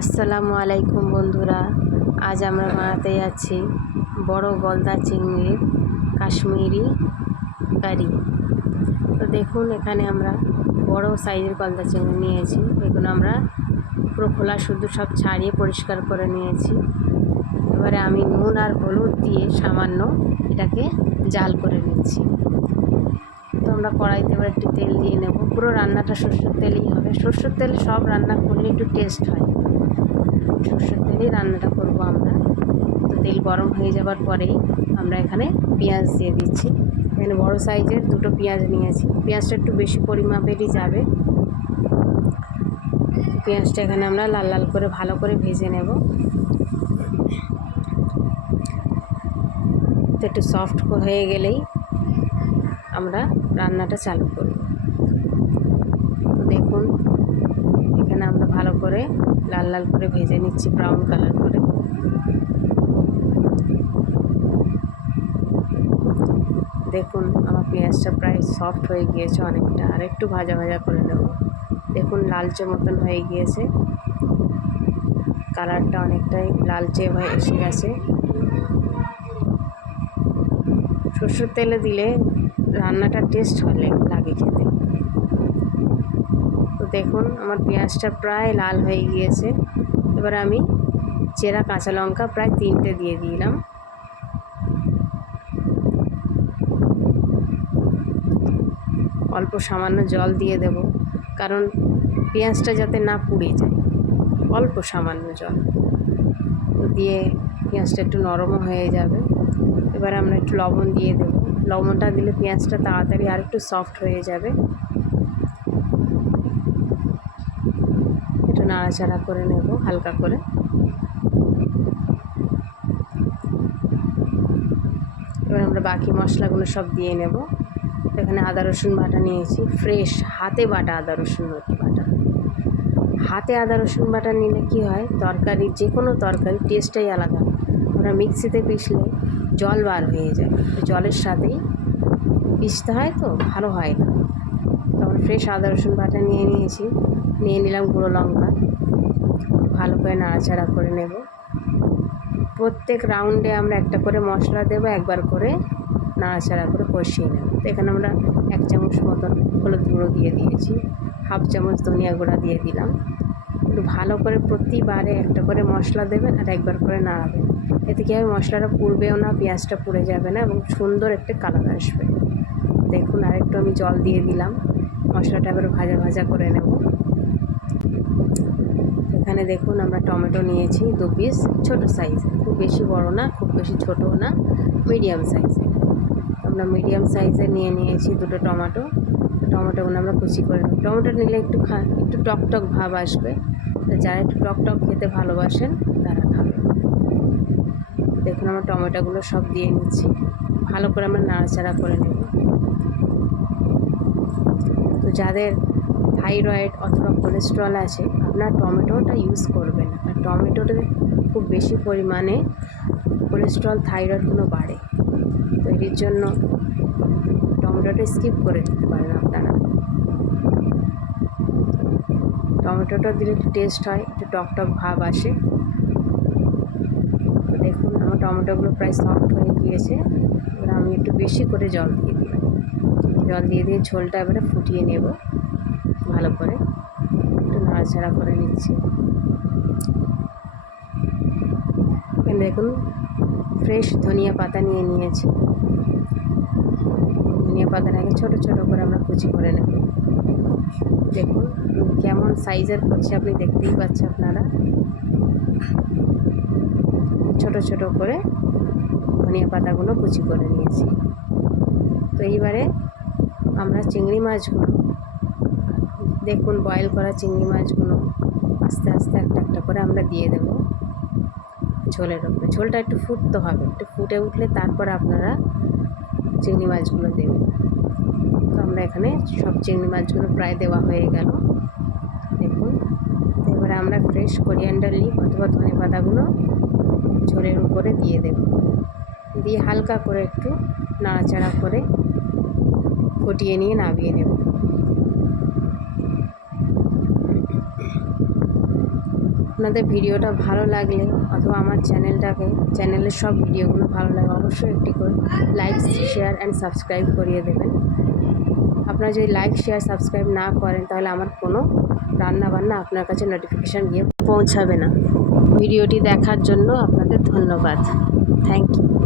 আসসালামু আলাইকুম বন্ধুরা, আজ আমরা বানাতে যাচ্ছি বড় গলদা চিংড়ির কাশ্মীরি কারি। তো দেখুন, এখানে আমরা বড় সাইজের গলদা চিংড়ি নিয়েছি। এগুলো আমরা পুরো খোলা শুদ্ধ সব ছাড়িয়ে পরিষ্কার করে নিয়েছি। এবারে আমি নুন আর হলুদ দিয়ে সামান্য এটাকে জাল করে নিচ্ছি। তো আমরা কড়াইতে এবার একটু তেল দিয়ে নেব। পুরো রান্নাটা সরষের তেলেই হবে। সরষের তেলে সব রান্না করলে একটু টেস্ট হয়। সরষের তেলেই রান্নাটা করব আমরা। তো তেল গরম হয়ে যাবার পরেই আমরা এখানে পেঁয়াজ দিয়ে দিচ্ছি। এখানে বড় সাইজের দুটো পেঁয়াজ নিয়েছি। পেঁয়াজটা একটু বেশি পরিমাপেরই যাবে। পেঁয়াজটা এখানে আমরা লাল লাল করে ভালো করে ভেজে নেব। তো একটু সফট হয়ে গেলেই আমরা রান্নাটা চালু করব। তো দেখুন, এখানে আমরা ভালো করে লাল লাল করে ভেজে নিচ্ছি, ব্রাউন কালার করে। দেখুন, আমার পেঁয়াজটা প্রায় সফট হয়ে গিয়েছে অনেকটা। আর একটু ভাজা ভাজা করে নেব। দেখুন, লালচে মতন হয়ে গিয়েছে, কালারটা অনেকটাই লালচে হয়ে এসে গেছে। সরষের তেলে দিলে রান্নাটা টেস্ট লাগে খেতে। তো দেখুন, আমার পেঁয়াজটা প্রায় লাল হয়ে গিয়েছে। এবার আমি চেরা কাঁচা লঙ্কা প্রায় 3টে দিয়ে দিলাম। অল্প সামান্য জল দিয়ে দেব, কারণ পেঁয়াজটা যাতে না পুড়ে যায়। অল্প সামান্য জল দিয়ে পেঁয়াজটা একটু নরমও হয়ে যাবে। এবার আমরা একটু লবণ দিয়ে দেব। লবণটা দিলে পেঁয়াজটা তাড়াতাড়ি আর একটু সফট হয়ে যাবে। একটু নাড়াচাড়া করে নেব হালকা করে। এবার আমরা বাকি মশলাগুলো সব দিয়ে নেব। এখানে আদা রসুন বাটা নিয়েছি, ফ্রেশ হাতে বাটা আদা রসুন বাটা। হাতে আদা রসুন বাটা নিলে কি হয়, তরকারি যে কোনো তরকারি টেস্টটাই আলাদা। আমরা মিক্সিতে পিষলে জল বার হয়ে যায়, জলের সাথেই পিষতে হয়, তো ভালো হয় না। তো আমরা ফ্রেশ আদা রসুন বাটা নিয়ে নিলাম গুঁড়ো লঙ্কা। ভালো করে নাড়াচাড়া করে নেব। প্রত্যেক রাউন্ডে আমরা একটা করে মশলা দেবো, একবার করে নাড়াচাড়া করে কষিয়ে নেব। তো এখানে আমরা 1 চামচ মতন হলুদ গুঁড়ো দিয়ে দিয়েছি, 1/2 চামচ ধনিয়া গুঁড়া দিয়ে দিলাম। একটু ভালো করে প্রতিবারে একটা করে মশলা দেবেন আর একবার করে নাড়াবেন। এতে কী হবে, মশলাটা পুড়বেও না, পেঁয়াজটা পুড়ে যাবে না এবং সুন্দর একটা কালার আসবে। দেখুন, আরেকটু আমি জল দিয়ে দিলাম। মশলাটা এবার ভাজা ভাজা করে নেব। এখানে দেখুন, আমরা টমেটো নিয়েছি 2 পিস, ছোটো সাইজের, খুব বেশি বড় না, খুব বেশি ছোটও না, মিডিয়াম সাইজের। আমরা মিডিয়াম সাইজের নিয়েছি 2টো টমেটো। টমেটোগুলো আমরা কুচি করে নেব। টমেটো নিলে একটু টক ভাব আসবে। যারা একটু টক খেতে ভালোবাসেন তারা খাবেন। দেখুন, আমরা টমেটোগুলো সব দিয়ে নিচ্ছি। ভালো করে আমরা নাড়াচাড়া করে নেব। তো যাদের থাইরয়েড অথবা কোলেস্ট্রল আছে, আপনার টমেটোটা ইউজ করবেন না। আর টমেটোতে খুব বেশি পরিমাণে কোলেস্ট্রল থাইরয়েডগুলো বাড়ে। তো এর জন্য টমেটোটা স্কিপ করে দিতে পারেন আপনারা। টমেটোটা দিলে একটু টেস্ট হয়, একটু টক ভাব আসে। দেখুন, আমার টমেটোগুলো প্রায় সফট হয়ে গিয়েছে। এবার আমি একটু বেশি করে জল দিয়ে দিলাম। জল দিয়ে ঝোলটা এবারে ফুটিয়ে নেব। ভালো করে একটু নাড়াচাড়া করে নিচ্ছি। দেখুন, ফ্রেশ ধনিয়া পাতা নিয়েছি। ধনিয়া পাতাটাকে ছোটো ছোটো করে আমরা কুচি করে নেব। দেখুন কেমন সাইজের করছে, আপনি দেখতেই পাচ্ছেন আপনারা। ছোটো ছোটো করে ধনিয়া পাতাগুলো কুচি করে নিয়েছি। তো এইবারে আমরা চিংড়ি মাছগুলো, দেখুন বয়েল করা চিংড়ি মাছগুলো আস্তে আস্তে একটা করে আমরা দিয়ে দেব ঝোলের উপরে। ঝোলটা একটু ফুটতে হবে, একটু ফুটে উঠলে তারপর আপনারা চিংড়ি মাছগুলো দেবেন। তো আমরা এখানে সব চিংড়ি মাছগুলো প্রায় দেওয়া হয়ে গেল। দেখুন, তো এবারে আমরা ফ্রেশ কোরিয়ান্ডার লিফ অথবা ধনে পাতাগুলো ঝোলের উপরে দিয়ে দেব। দিয়ে হালকা করে একটু নাড়াচাড়া করে ফুটিয়ে নিয়ে নামিয়ে নেব। আপনাদের ভিডিওটা ভালো লাগলে অথবা আমার চ্যানেলের সব ভিডিওগুলো ভালো লাগে অবশ্যই একটি করে লাইক, শেয়ার অ্যান্ড সাবস্ক্রাইব করিয়ে দেবেন। আপনারা যদি লাইক, শেয়ার, সাবস্ক্রাইব না করেন তাহলে আমার কোনো রান্নাবান্না আপনার কাছে নোটিফিকেশান গিয়ে পৌঁছাবে না। ভিডিওটি দেখার জন্য আপনাদের ধন্যবাদ। Thank you.